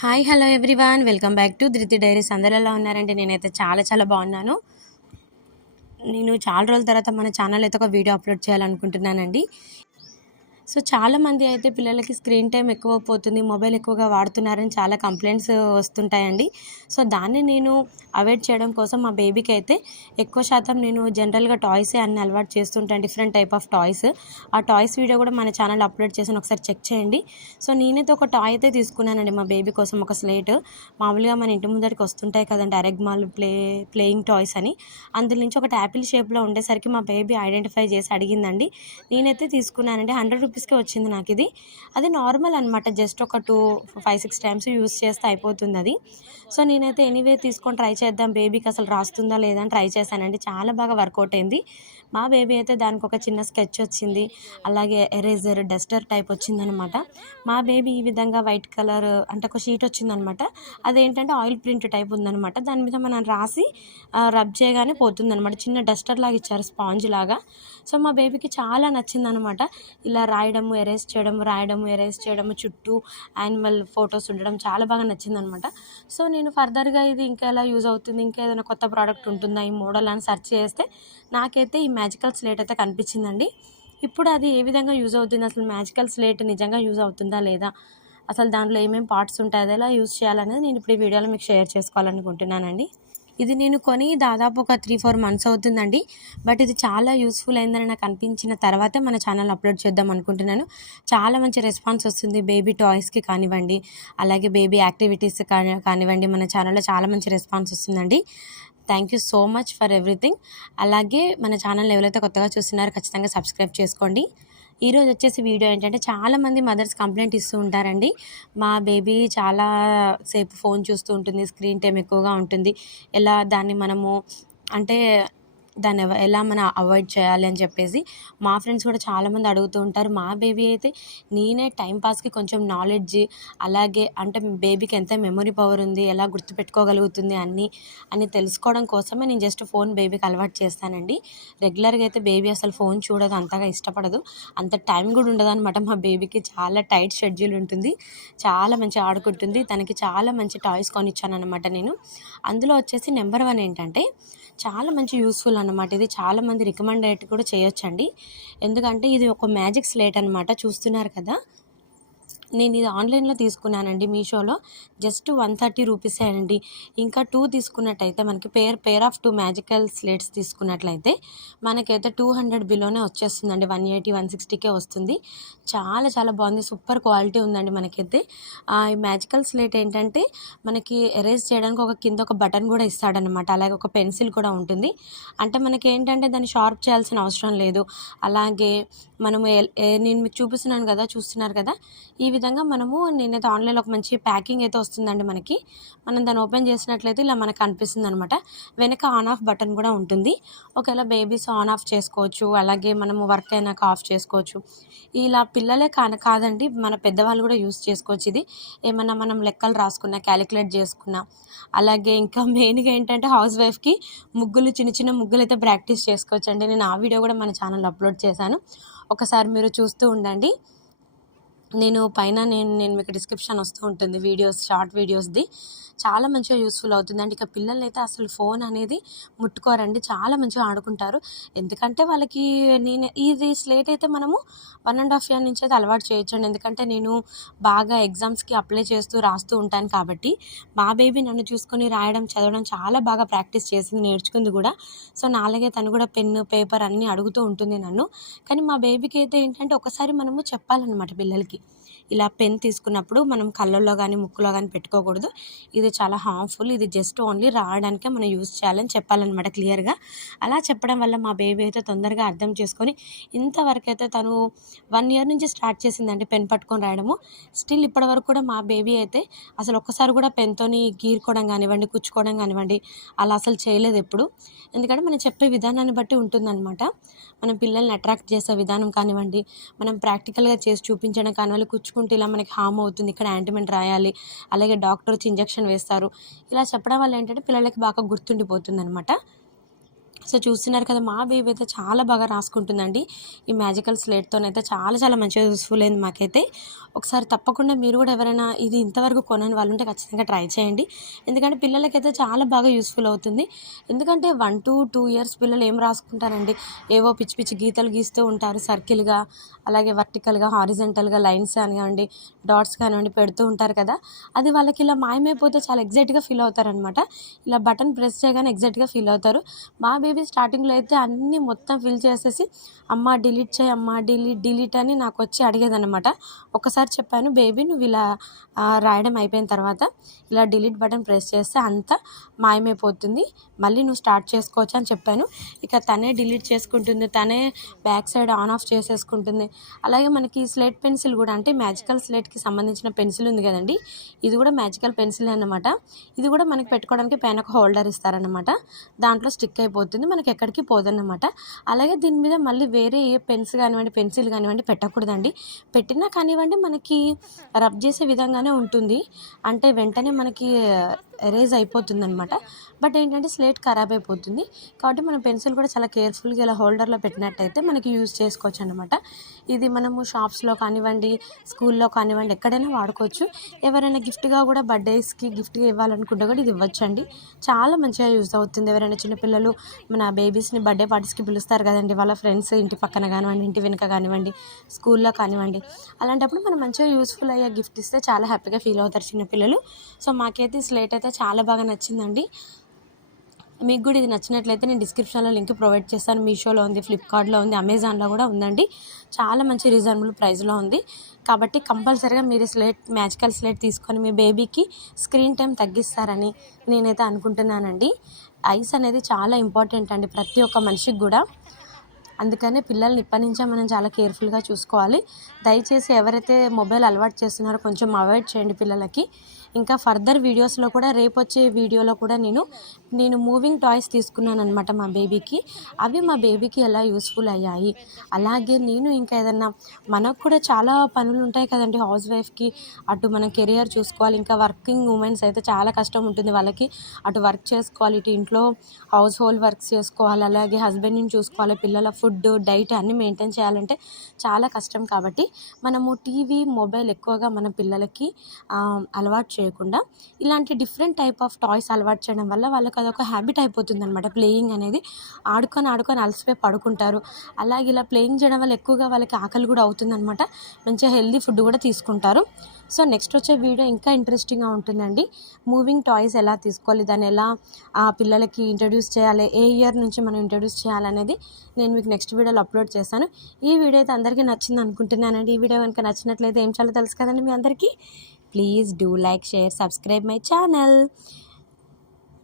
Hi hello everyone. Welcome back to Dhruti diaries. అందరు ఎలా ఉన్నారంటే నేనైతే చాలా చాలా బాగున్నాను. నేను చాలా రోజుల తర్వాత మన ఛానల్ అయితే ఒక వీడియో అప్లోడ్ చేయాలనుకుంటున్నానండి. సో చాలామంది అయితే పిల్లలకి స్క్రీన్ టైం ఎక్కువ పోతుంది మొబైల్ ఎక్కువగా వాడుతున్నారని చాలా కంప్లైంట్స్ వస్తుంటాయండి. సో దాన్ని నేను అవాయిడ్ చేయడం కోసం మా బేబీకి అయితే ఎక్కువ శాతం నేను జనరల్గా టాయ్సే అన్ని అలవాటు చేస్తుంటాను డిఫరెంట్ టైప్ ఆఫ్ టాయ్స్. ఆ టాయ్స్ వీడియో కూడా మన ఛానల్ అప్లోడ్ చేసాను ఒకసారి చెక్ చేయండి. సో నేనైతే ఒక టాయ్ అయితే తీసుకున్నానండి మా బేబీ కోసం ఒక స్లేట్. మామూలుగా మన ఇంటి ముందరికి వస్తుంటాయి కదండి అరెగ్మాల్ ప్లే ప్లేయింగ్ టాయ్స్ అని. అందులో నుంచి ఒకటి యాపిల్ షేప్లో ఉండేసరికి మా బేబీ ఐడెంటిఫై చేసి అడిగిందండి. నేనైతే తీసుకున్నానండి హండ్రెడ్ రూపీస్కి వచ్చింది నాకు ఇది అది నార్మల్ అనమాట జస్ట్ ఒక two five six times use చేస్తే అయిపోతుంది అది సో నేనైతే ఎనీవే తీసుకొని ట్రై చేద్దాం. బేబీకి అసలు రాస్తుందా లేదా అని ట్రై చేశానండి. చాలా బాగా వర్కౌట్ అయింది. మా బేబీ అయితే దానికి ఒక చిన్న స్కెచ్ వచ్చింది. అలాగే ఎరేజర్ డస్టర్ టైప్ వచ్చిందనమాట మా బేబీ ఈ విధంగా వైట్ కలర్ అంటే ఒక షీట్ వచ్చిందనమాట అదేంటంటే ఆయిల్ ప్రింట్ టైప్ ఉందనమాట దాని మీద మనం రాసి రబ్ చేయగానే పోతుందనమాట చిన్న డస్టర్ లాగా ఇచ్చారు స్పాంజ్ లాగా. సో మా బేబీకి చాలా నచ్చిందనమాట ఇలా రాయడము ఎరేజ్ చేయడము రాయడము ఎరేజ్ చేయడము చుట్టూ యానిమల్ ఫొటోస్ ఉండడం చాలా బాగా నచ్చిందనమాట. సో నేను ఫర్దర్గా ఇది ఇంకా ఎలా యూజ్ అవుతుంది ఇంకా ఏదైనా కొత్త ప్రోడక్ట్ ఉంటుందా ఈ మోడల్ అని సెర్చ్ చేస్తే నాకైతే ఈ మ్యాజికల్ స్లేట్ అయితే కనిపించిందండి. ఇప్పుడు అది ఏ విధంగా యూజ్ అవుతుంది అసలు మ్యాజికల్ స్లేట్ నిజంగా యూజ్ అవుతుందా లేదా అసలు దాంట్లో ఏమేమి పార్ట్స్ ఉంటాయి అది ఎలా యూజ్ చేయాలనేది నేను ఇప్పుడు ఈ వీడియోలో మీకు షేర్ చేసుకోవాలనుకుంటున్నానండి. ఇది నేను కొని దాదాపు ఒక త్రీ ఫోర్ మంత్స్ అవుతుందండి. బట్ ఇది చాలా యూస్ఫుల్ అయిందని నాకు అనిపించిన తర్వాతే మన ఛానల్ అప్లోడ్ చేద్దాం అనుకుంటున్నాను. చాలా మంచి రెస్పాన్స్ వస్తుంది బేబీ టాయ్స్కి కానివ్వండి అలాగే బేబీ యాక్టివిటీస్ కాని కానివ్వండి మన ఛానల్లో చాలా మంచి రెస్పాన్స్ వస్తుందండి. Thank you so much for everything అలాగే మన ఛానల్ ఎవరైతే కొత్తగా చూస్తున్నారో ఖచ్చితంగా సబ్స్క్రైబ్ చేసుకోండి. ఈరోజు వచ్చేసి వీడియో ఏంటంటే చాలామంది మదర్స్ కంప్లైంట్ ఇస్తూ ఉంటారండి. మా బేబీ చాలా సేపు ఫోన్ చూస్తూ ఉంటుంది స్క్రీన్ టైం ఎక్కువగా ఉంటుంది. ఎలా దాన్ని మనము అంటే దాన్ని ఎలా మనం అవాయిడ్ చేయాలి అని చెప్పేసి మా ఫ్రెండ్స్ కూడా చాలామంది అడుగుతూ ఉంటారు. మా బేబీ అయితే నేనే టైంపాస్కి కొంచెం నాలెడ్జ్ అలాగే అంటే బేబీకి ఎంత మెమొరీ పవర్ ఉంది ఎలా గుర్తుపెట్టుకోగలుగుతుంది అన్నీ అని తెలుసుకోవడం కోసమే నేను జస్ట్ ఫోన్ బేబీకి అలవాటు చేస్తానండి. రెగ్యులర్గా అయితే బేబీ అసలు ఫోన్ చూడదు అంతగా ఇష్టపడదు. అంత టైం కూడా ఉండదు అనమాట మా బేబీకి. చాలా టైట్ షెడ్యూల్ ఉంటుంది చాలా మంచిగా ఆడుకుంటుంది. తనకి చాలా మంచి టాయ్స్ కొనిచ్చాను అనమాట నేను. అందులో వచ్చేసి నెంబర్ వన్ ఏంటంటే చాలా మంచి యూస్ఫుల్ అనమాట ఇది చాలా మంది రికమెండేట్ కూడా చేయొచ్చండి. ఎందుకంటే ఇది ఒక మ్యాజిక్ స్లేట్ అనమాట చూస్తున్నారు కదా? నేను ఇది ఆన్లైన్లో తీసుకున్నానండి మీషోలో. జస్ట్ వన్ థర్టీ రూపీసే అండి. ఇంకా టూ తీసుకున్నట్టయితే మనకి pair pair of two magical slates తీసుకున్నట్లయితే మనకైతే టూ హండ్రెడ్ బిలోనే వచ్చేస్తుందండి. వన్ ఎయిటీ వన్ సిక్స్టీకే వస్తుంది. చాలా చాలా బాగుంది. సూపర్ క్వాలిటీ ఉందండి మనకైతే. ఈ మ్యాజికల్ స్లేట్ ఏంటంటే మనకి ఎరేజ్ చేయడానికి ఒక కింద ఒక బటన్ కూడా ఇస్తాడనమాట అలాగే ఒక పెన్సిల్ కూడా ఉంటుంది. అంటే మనకి ఏంటంటే దాన్ని షార్ప్ చేయాల్సిన అవసరం లేదు. అలాగే మనము నేను మీకు చూపిస్తున్నాను కదా చూస్తున్నారు కదా? ఈ విధంగా మనము నేనైతే ఆన్లైన్లో ఒక మంచి ప్యాకింగ్ అయితే వస్తుందండి మనకి. మనం దాన్ని ఓపెన్ చేసినట్లయితే ఇలా మనకు అనిపిస్తుంది అనమాట వెనక ఆన్ ఆఫ్ బటన్ కూడా ఉంటుంది. ఒకవేళ బేబీస్ ఆన్ ఆఫ్ చేసుకోవచ్చు అలాగే మనము వర్క్ అయినాక ఆఫ్ చేసుకోవచ్చు. ఇలా పిల్లలే కా కాదండి మన పెద్దవాళ్ళు కూడా యూస్ చేసుకోవచ్చు ఇది. ఏమన్నా మనం లెక్కలు రాసుకున్నా క్యాలిక్యులేట్ చేసుకున్నా అలాగే ఇంకా మెయిన్గా ఏంటంటే హౌస్ వైఫ్కి ముగ్గులు చిన్న చిన్న ముగ్గులు అయితే ప్రాక్టీస్ చేసుకోవచ్చు అండి నేను ఆ వీడియో కూడా మన ఛానల్లో అప్లోడ్ చేశాను. ఒకసారి మీరు చూస్తూ ఉండండి. నేను పైన నేను నేను మీకు డిస్క్రిప్షన్ వస్తూ ఉంటుంది వీడియోస్ షార్ట్ వీడియోస్ది చాలా మంచిగా యూస్ఫుల్ అవుతుంది. అండ్ ఇక పిల్లలు అయితే అసలు ఫోన్ అనేది ముట్టుకోరండి. చాలా మంచిగా ఆడుకుంటారు. ఎందుకంటే వాళ్ళకి నేను ఇది స్లేట్ అయితే మనము వన్ అండ్ హాఫ్ ఇయర్ నుంచి అయితే అలవాటు చేయొచ్చండి. ఎందుకంటే నేను బాగా ఎగ్జామ్స్కి అప్లై చేస్తూ రాస్తూ ఉంటాను కాబట్టి మా బేబీ నన్ను చూసుకొని రాయడం చదవడం చాలా బాగా ప్రాక్టీస్ చేసింది నేర్చుకుంది కూడా. సో నాలాగే తను కూడా పెన్ను పేపర్ అన్నీ అడుగుతూ ఉంటుంది నన్ను. కానీ మా బేబీకి అయితే ఏంటంటే ఒకసారి మనము చెప్పాలన్నమాట పిల్లలకి. ఇలా పెన్ తీసుకున్నప్పుడు మనం కళ్ళల్లో కానీ ముక్కులో కానీ పెట్టుకోకూడదు. ఇది చాలా హార్మ్ఫుల్ ఇది జస్ట్ ఓన్లీ రావడానికే మనం యూస్ చేయాలని చెప్పాలన్నమాట క్లియర్గా అలా చెప్పడం వల్ల మా బేబీ అయితే తొందరగా అర్థం చేసుకొని ఇంతవరకు అయితే తను వన్ ఇయర్ నుంచి స్టార్ట్ చేసిందండి పెన్ పట్టుకొని రాయడము. స్టిల్ ఇప్పటి వరకు కూడా మా బేబీ అయితే అసలు ఒక్కసారి కూడా పెన్తోని గీరుకోవడం కానివ్వండి కుచ్చుకోవడం కానివ్వండి అలా అసలు చేయలేదు ఎప్పుడు. ఎందుకంటే మనం చెప్పే విధానాన్ని బట్టి ఉంటుందన్నమాట. మనం పిల్లల్ని అట్రాక్ట్ చేసే విధానం కానివ్వండి మనం ప్రాక్టికల్గా చేసి చూపించడం కానివ్వండి కుచ్చుకుంటే ఇలా మనకి హామ్ అవుతుంది. ఇక్కడ యాంటిమెంట్ రాయాలి. అలాగే డాక్టర్ వచ్చి ఇంజెక్షన్ వేస్తారు. ఇలా చెప్పడం వల్ల ఏంటంటే పిల్లలకి బాగా గుర్తుండిపోతుంది అనమాట సో చూస్తున్నారు కదా మా బేబీ అయితే చాలా బాగా రాసుకుంటుందండి. ఈ మ్యాజికల్ స్లేట్తోనైతే చాలా చాలా మంచిగా యూస్ఫుల్ అయింది మాకైతే. ఒకసారి తప్పకుండా మీరు కూడా ఎవరైనా ఇది ఇంతవరకు కొనని వాళ్ళు ఉంటే ఖచ్చితంగా ట్రై చేయండి. ఎందుకంటే పిల్లలకైతే చాలా బాగా యూస్ఫుల్ అవుతుంది. ఎందుకంటే వన్ టు టూ ఇయర్స్ పిల్లలు ఏం రాసుకుంటారండి? ఏవో పిచ్చి పిచ్చి గీతలు గీస్తూ ఉంటారు సర్కిల్గా అలాగే వర్టికల్గా హారిజెంటల్గా లైన్స్ కానివ్వండి డాట్స్ కానివ్వండి పెడుతూ ఉంటారు కదా. అది వాళ్ళకి ఇలా మాయమైపోతే చాలా ఎగ్జాక్ట్గా ఫీల్ అవుతారనమాట ఇలా బటన్ ప్రెస్ చేయగానే ఎగ్జాక్ట్గా ఫీల్ అవుతారు. మా బేబీ స్టార్టింగ్లో అయితే అన్నీ మొత్తం ఫిల్ చేసేసి అమ్మ డిలీట్ చేయి అమ్మ డిలీట్ డిలీట్ అని నాకు వచ్చి అడిగేదన్నమాట. ఒకసారి చెప్పాను బేబీ నువ్వు ఇలా రాయడం అయిపోయిన తర్వాత ఇలా డిలీట్ బటన్ ప్రెస్ చేస్తే అంతా మాయమైపోతుంది. మళ్ళీ నువ్వు స్టార్ట్ చేసుకోవచ్చు అని చెప్పాను. ఇక తనే డిలీట్ చేసుకుంటుంది తనే బ్యాక్ సైడ్ ఆన్ ఆఫ్ చేసేసుకుంటుంది. అలాగే మనకి స్లేట్ పెన్సిల్ కూడా అంటే మ్యాజికల్ స్లేట్కి సంబంధించిన పెన్సిల్ ఉంది కదండి ఇది కూడా మ్యాజికల్ పెన్సిల్ అన్నమాట. ఇది కూడా మనకి పెట్టుకోవడానికి పైన ఒక హోల్డర్ ఇస్తారనమాట దాంట్లో స్టిక్ అయిపోతుంది. మనకి ఎక్కడికి పోదన్నమాట. అలాగే దీని మీద మళ్ళీ వేరే ఏ పెన్స్ కానివ్వండి పెన్సిల్ కానివ్వండి పెట్టకూడదండి. పెట్టినా కానివ్వండి మనకి రబ్ చేసే విధంగానే ఉంటుంది. అంటే వెంటనే మనకి ఎరేజ్ అయిపోతుంది అనమాట బట్ ఏంటంటే స్లేట్ ఖరాబ్ అయిపోతుంది. కాబట్టి మనం పెన్సిల్ కూడా చాలా కేర్ఫుల్గా ఇలా హోల్డర్లో పెట్టినట్టయితే మనకి యూజ్ చేసుకోవచ్చు అనమాట ఇది మనము షాప్స్లో కానివ్వండి స్కూల్లో కానివ్వండి ఎక్కడైనా వాడుకోవచ్చు. ఎవరైనా గిఫ్ట్గా కూడా బర్త్డేస్కి గిఫ్ట్గా ఇవ్వాలనుకుంటే కూడా ఇది ఇవ్వచ్చండి. చాలా మంచిగా యూజ్ అవుతుంది. ఎవరైనా చిన్నపిల్లలు మన బేబీస్ని బర్త్డే పార్టీస్కి పిలుస్తారు కదండి వాళ్ళ ఫ్రెండ్స్ ఇంటి పక్కన కానివ్వండి ఇంటి వెనుక కానివ్వండి స్కూల్లో కానివ్వండి. అలాంటప్పుడు మనం మంచిగా యూస్ఫుల్ అయ్యే గిఫ్ట్ ఇస్తే చాలా హ్యాపీగా ఫీల్ అవుతారు చిన్నపిల్లలు సో మాకైతే స్లేట్ అయితే చాలా బాగా నచ్చిందండి. మీకు కూడా ఇది నచ్చినట్లయితే నేను డిస్క్రిప్షన్లో లింక్ ప్రొవైడ్ చేస్తాను. మీషోలో ఉంది ఫ్లిప్కార్ట్లో ఉంది అమెజాన్లో కూడా ఉందండి. చాలా మంచి రీజనబుల్ ప్రైస్లో ఉంది. కాబట్టి కంపల్సరీగా మీరు స్లేట్ మ్యాజికల్ స్లేట్ తీసుకొని మీ బేబీకి స్క్రీన్ టైం తగ్గిస్తారని నేనైతే అనుకుంటున్నానండి. ఐస్ అనేది చాలా ఇంపార్టెంట్ అండి ప్రతి ఒక్క మనిషికి కూడా. అందుకనే పిల్లల్ని ఇప్పటి నుంచే మనం చాలా కేర్ఫుల్గా చూసుకోవాలి. దయచేసి ఎవరైతే మొబైల్ అలవాటు చేస్తున్నారో కొంచెం అవాయిడ్ చేయండి పిల్లలకి. ఇంకా ఫర్దర్ వీడియోస్లో కూడా రేపు వచ్చే వీడియోలో కూడా నేను నేను మూవింగ్ టాయ్స్ తీసుకున్నాను అనమాట మా బేబీకి అవి మా బేబీకి ఎలా యూస్ఫుల్ అయ్యాయి? అలాగే నేను ఇంకా ఏదన్నా మనకు కూడా చాలా పనులు ఉంటాయి కదండి హౌస్ వైఫ్కి అటు మన కెరియర్ చూసుకోవాలి ఇంకా వర్కింగ్ ఉమెన్స్ అయితే చాలా కష్టం ఉంటుంది వాళ్ళకి. అటు వర్క్ చేసుకోవాలి ఇటు ఇంట్లో హౌస్ హోల్డ్ వర్క్స్ చేసుకోవాలి అలాగే హస్బెండ్ని చూసుకోవాలి పిల్లల ఫుడ్ డైట్ అన్నీ మెయింటైన్ చేయాలంటే చాలా కష్టం కాబట్టి మనము టీవీ మొబైల్ ఎక్కువగా మన పిల్లలకి అలవాటు చేయాలి చేయకుండా ఇలాంటి డిఫరెంట్ టైప్ ఆఫ్ టాయ్స్ అలవాటు చేయడం వల్ల వాళ్ళకి అదొక హ్యాబిట్ అయిపోతుంది అనమాట ప్లేయింగ్ అనేది ఆడుకొని ఆడుకొని అలసిపోయి పడుకుంటారు. అలాగే ఇలా ప్లేయింగ్ చేయడం వల్ల ఎక్కువగా వాళ్ళకి ఆకలి కూడా అవుతుందన్నమాట. మంచిగా హెల్దీ ఫుడ్ కూడా తీసుకుంటారు. సో నెక్స్ట్ వచ్చే వీడియో ఇంకా ఇంట్రెస్టింగ్గా ఉంటుందండి. మూవింగ్ టాయ్స్ ఎలా తీసుకోవాలి? దాన్ని ఎలా ఆ పిల్లలకి ఇంట్రడ్యూస్ చేయాలి? ఏ ఇయర్ నుంచి మనం ఇంట్రడ్యూస్ చేయాలనేది నేను మీకు నెక్స్ట్ వీడియోలో అప్లోడ్ చేస్తాను. ఈ వీడియో అయితే అందరికీ నచ్చింది అనుకుంటున్నానండి. ఈ వీడియో కనుక నచ్చినట్లయితే ఏం చాలా తెలుసు కదండి మీ అందరికీ. Please do like share subscribe my channel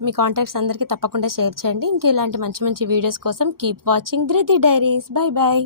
me contacts అందరికీ తప్పకుండా షేర్ చేయండి. ఇంకా ఇలాంటి మంచి మంచి వీడియోస్ కోసం keep watching Dhruti diaries bye bye